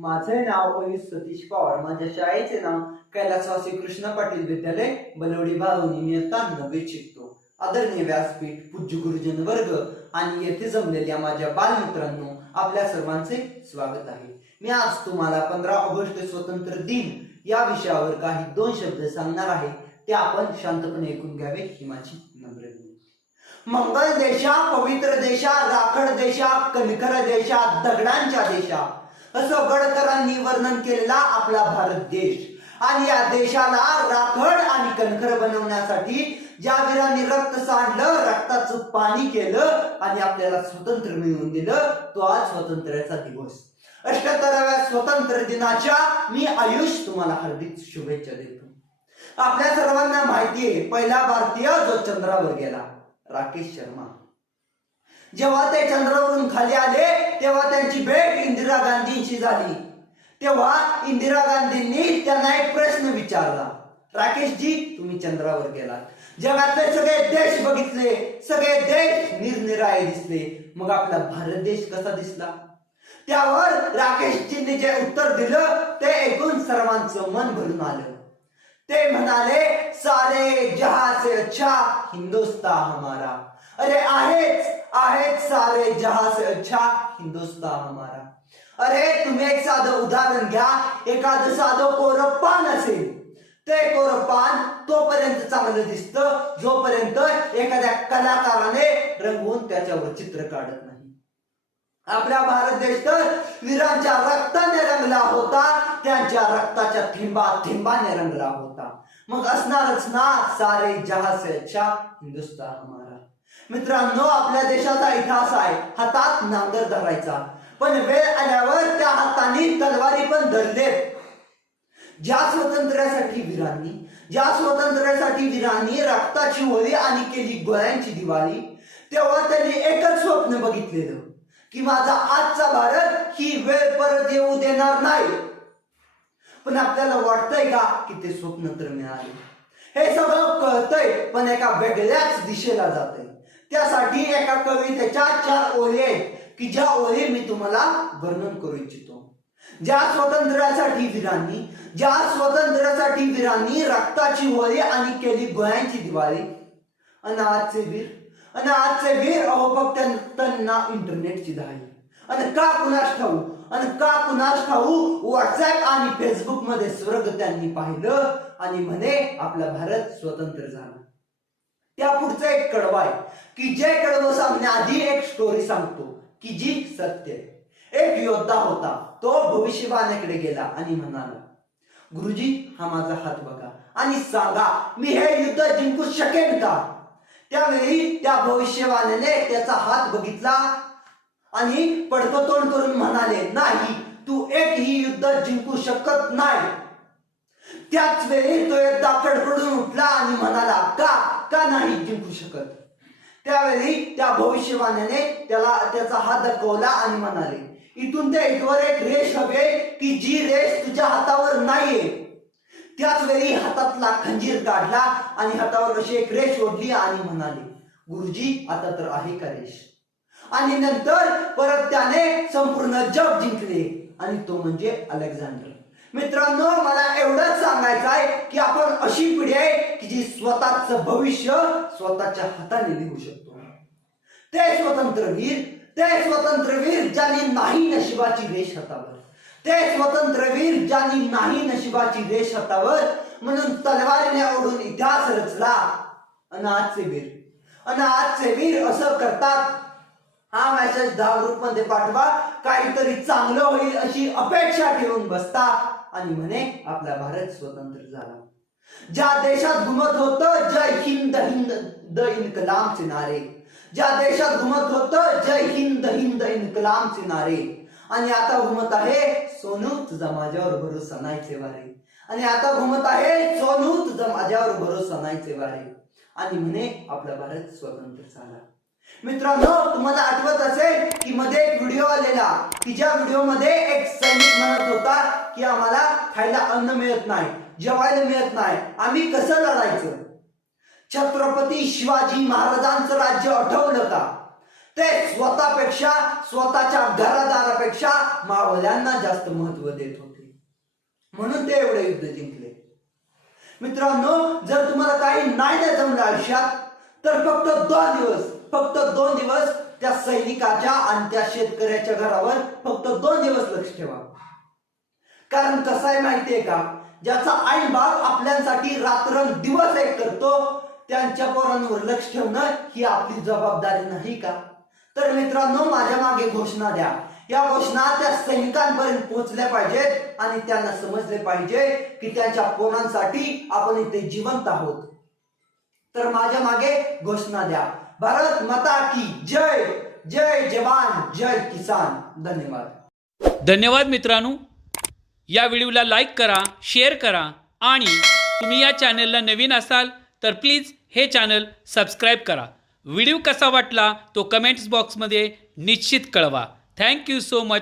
माझे नाव सतीश पवार. माझ्या शाळेचे नाव कैलासवासी कृष्ण पाटील विद्यालय बलवडी बाळवणी मी इयत्ता नववीत शिकतो आदरणीय व्यासपीठ पूज्य गुरुजन वर्ग आणि येथे जमलेल्या माझ्या बालमित्रांनो आपल्या सर्वांचे स्वागत आहे. मी आज तुम्हाला पंधरा ऑगस्ट स्वतंत्र दिन या विषयावर काही दोन शब्द सांगणार आहे. ते आपण शांतपणे ऐकून घ्यावे ही माझी नम्र मंगल देशा पवित्र देशा राखड देशा कणखर देशा दगडांच्या देशा असं गडकरांनी वर्णन केलेला आपला भारत देश. आणि या देशाला राखड आणि कणखर बनवण्यासाठी ज्या वीरांनी रक्त सांडलं रक्ताचं पाणी केलं आणि आपल्याला स्वतंत्र मिळवून दिलं. तो आज स्वातंत्र्याचा दिवस. अष्ट्याहत्तराव्या स्वतंत्र दिनाच्या मी आयुष तुम्हाला हार्दिक शुभेच्छा देतो. आपल्या सर्वांना माहिती आहे पहिला भारतीय जो चंद्रावर गेला राकेश शर्मा. जेव्हा ते चंद्रावरून खाली आले तेव्हा त्यांची भेट इंदिरा गांधींशी झाली. तेव्हा इंदिरा गांधींनी त्यांना एक प्रश्न विचारला. राकेशजी तुम्ही चंद्रावर गेला जगातले सगळे देश बघितले सगळे देश निरनिराळे दिसले. मग आपला भारत देश कसा दिसला? त्यावर राकेशजींनी जे उत्तर दिलं ते ऐकून सर्वांचं मन भरून आलं. ते म्हणाले सारे जहां से अच्छा हिंदुस्तान हमारा. अरे आहेच! आहेत सारे जहां से अच्छा हिंदुस्तान हमारा. अरे तुम्ही एक साधं उदाहरण घ्या. एखादं साधं कोरं पान असेल. ते कोरं पान तोपर्यंत चांगलं दिसतं. जोपर्यंत एखाद्या कलाकाराने रंगवून त्याच्यावर चित्र काढत नाही. आपला भारत देश तर वीरांच्या रक्ताने रंगला होता. त्यांच्या रक्ताच्या थिंबा थिंबाने रंगला होता. मग असणारच ना सारे जहाज. से अच्छा हिंदुस्तान हमारा. मित्रांनो आपल्या देशाचा इतिहास आहे. हातात नांगर धरायचा. पण वेळ आल्यावर त्या हाताने तलवारी पण धरलेत ज्या स्वातंत्र्यासाठी वीरांनी ज्या स्वातंत्र्यासाठी वीरांनी रक्ताची होळी आणि केली गोळ्यांची दिवाळी तेव्हा त्यांनी एकच स्वप्न बघितलेलं की माझा आजचा भारत ही वेळ परत येऊ देणार नाही. पण आपल्याला वाटतंय का की ते स्वप्न तर मिळाले. हे सगळं कळतंय पण एका वेगळ्याच दिशेला जातंय. त्यासाठी एका कवितेच्या चार ओळी आहेत की ज्या ओळी मी तुम्हाला वर्णन करू इच्छितो. ज्या स्वातंत्र्यासाठी वीरांनी ज्या स्वातंत्र्यासाठी वीरांनी रक्ताची वळी आणि केली गोळ्यांची दिवाळी. आणि आजचे वीर आणि आजचे वीर अहो फक्त त्यांना इंटरनेटची दहाई. आणि का कुणास ठाऊ आणि का कुणास ठाऊ व्हॉट्सअप आणि फेसबुकमध्ये स्वर्ग त्यांनी पाहिलं आणि म्हणे आपला भारत स्वतंत्र झाला. त्या पुढचं एक कडवं आहे की जे कडवं सांगण्याआधी एक स्टोरी सांगतो की जी सत्य एक योद्धा होता तो भविष्यवाण्याकडे गेला आणि म्हणाला गुरुजी हा माझा हात बघा आणि सांगा मी हे युद्ध जिंकू शकेन का? त्यावेळी त्या भविष्यवाण्याने त्याचा हात बघितला आणि पडकं तोंड करून म्हणाले नाही तू एकही युद्ध जिंकू शकत नाही. त्याच वेळी तो एकदा कडकडून नाही जिंकू शकत. त्यावेळी त्या भविष्यवाण्याने त्याला त्याचा हात दाखवला आणि म्हणाले इथून ते इथवर एक रेष हवे की जी रेष तुझ्या हातावर नाहीये. त्याच वेळी हातातला खंजीर काढला आणि हातावर अशी एक रेष ओढली आणि म्हणाले गुरुजी आता तर आहे का रेष? आणि नंतर परत त्याने संपूर्ण जग जिंकले आणि तो म्हणजे अलेक्झांडर. मित्रांनो मला एवढंच सांगायचं आहे की आपण अशी पिढी आहे की जी स्वतःच भविष्य स्वतःच्या हाताने लिहू शकतो. ते स्वतंत्रवीर ते स्वतंत्रवीर ज्यांनी नाही नशिबाची रेष हातावर. ते स्वतंत्रवीर ज्यांनी नाही नशिबाची रेष हातावर. म्हणून तलवारीने ओढून इतिहास रचला अन आजचे वीर. अन आजचे वीर असं करतात. हा मेसेज दहा ग्रुपमध्ये पाठवा. काहीतरी चांगलं होईल अशी अपेक्षा ठेवून बसता. आणि म्हणे आपला भारत स्वतंत्र झाला. ज्या देशात घुमत होत जय हिंद हिंद द इन्कलामचे नारे. ज्या देशात घुमत होत जय हिंद हिंद इन्कलामचे नारे. आणि आता घुमत आहे सोनू तुझा माझ्यावर भरोसा नाहीचे वारे आणि आता घुमत आहे सोनू तुझा माझ्यावर भरोसा नाहीचे वारे आणि म्हणे आपला भारत स्वतंत्र झाला. मित्रांनो तुम्हाला आठवत असेल की मध्ये एक व्हिडिओ आलेला. की ज्या व्हिडिओमध्ये एक सैनिक म्हणत होता की आम्हाला खायला अन्न मिळत नाही जेवायला मिळत नाही. आम्ही कसं लढायचं छत्रपती शिवाजी महाराजांचं राज्य आठवलं का? ते स्वतःपेक्षा स्वतःच्या घरादारापेक्षा मावळ्यांना जास्त महत्त्व देत होते. म्हणून ते एवढे युद्ध जिंकले. मित्रांनो जर तुम्हाला काही नाही ना जमलं आयुष्यात तर फक्त दोन दिवस फक्त दोन दिवस त्या सैनिकाच्या आणि त्या शेतकऱ्याच्या घरावर फक्त दोन दिवस लक्ष ठेवा. कारण कसं आहे माहितीये का? ज्याचा आई बाप आपल्यासाठी रात्र दिवस एक करतो त्यांच्या पोरांवर लक्ष ठेवणं ही आपली जबाबदारी नाही का? तर मित्रांनो माझ्या मागे घोषणा द्या. या घोषणा त्या सैनिकांपर्यंत पोहोचल्या पाहिजेत आणि त्यांना समजले पाहिजे की त्यांच्या पोरांसाठी आपण इथे जिवंत आहोत. तर माझ्या मागे घोषणा द्या. भारत माता की जय जय जवान जय किसान. धन्यवाद. धन्यवाद मित्रांनो. या व्हिडिओला लाईक करा शेअर करा आणि तुम्ही या चॅनलला नवीन असाल तर प्लीज हे चॅनल सबस्क्राईब करा. व्हिडिओ कसा वाटला तो कमेंट्स बॉक्समध्ये निश्चित कळवा. Thank you so much.